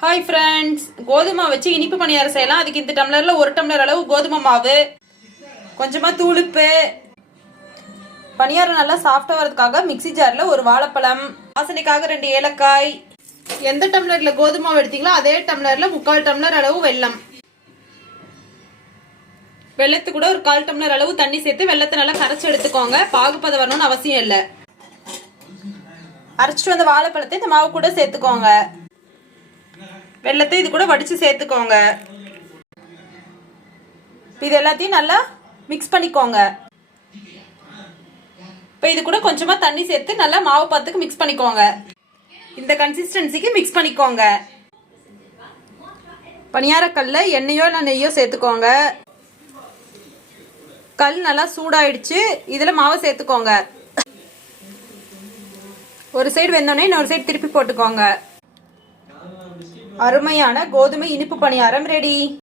Hi friends கோதுமை வச்சு இனிப்பு பணியாரம் செய்யலாம். அதுக்கு இந்த டம்ளரில் ஒரு டம்ளர் அளவு கோதுமை மாவு. கொஞ்சமாக தூளுப்பு. பணியாரம் நல்லா சாஃப்டாக வரதுக்காக மிக்ஸி ஜாரில் ஒரு வாழைப்பழம் வாசனைக்காக ரெண்டு ஏலக்காய். எந்த டம்ளரில் கோதுமை மாவு எடுத்தீங்களோ அதே டம்ளரில் முக்கால் டம்ளர் அளவு வெல்லம். வெள்ளத்து கூட ஒரு கால் டம்ளர் அளவு தண்ணி சேர்த்து வெள்ளத்தை நல்லா கரைச்சி எடுத்துக்கோங்க. பாகுப்பதம் வரணும்னு அவசியம் இல்லை. அரைச்சிட்டு வந்த வாழைப்பழத்தை இந்த மாவு கூட சேர்த்துக்கோங்க. வெள்ளத்தை இது கூட வடித்து சேர்த்துக்கோங்க. இது எல்லாத்தையும் நல்லா மிக்ஸ் பண்ணிக்கோங்க. இப்போ இது கூட கொஞ்சமாக தண்ணி சேர்த்து நல்லா மாவு பத்துக்கு மிக்ஸ் பண்ணிக்கோங்க. இந்த கன்சிஸ்டன்சிக்கு மிக்ஸ் பண்ணிக்கோங்க. பணியாரக்கல்ல எண்ணெயோ இல்லை நெய்யோ சேர்த்துக்கோங்க. கல் நல்லா சூடாயிடுச்சு இதில் மாவை சேர்த்துக்கோங்க. ஒரு சைடு வெந்தோடனே இன்னொரு சைடு திருப்பி போட்டுக்கோங்க. அருமையான கோதுமை இனிப்பு பணியாரம் ரெடி.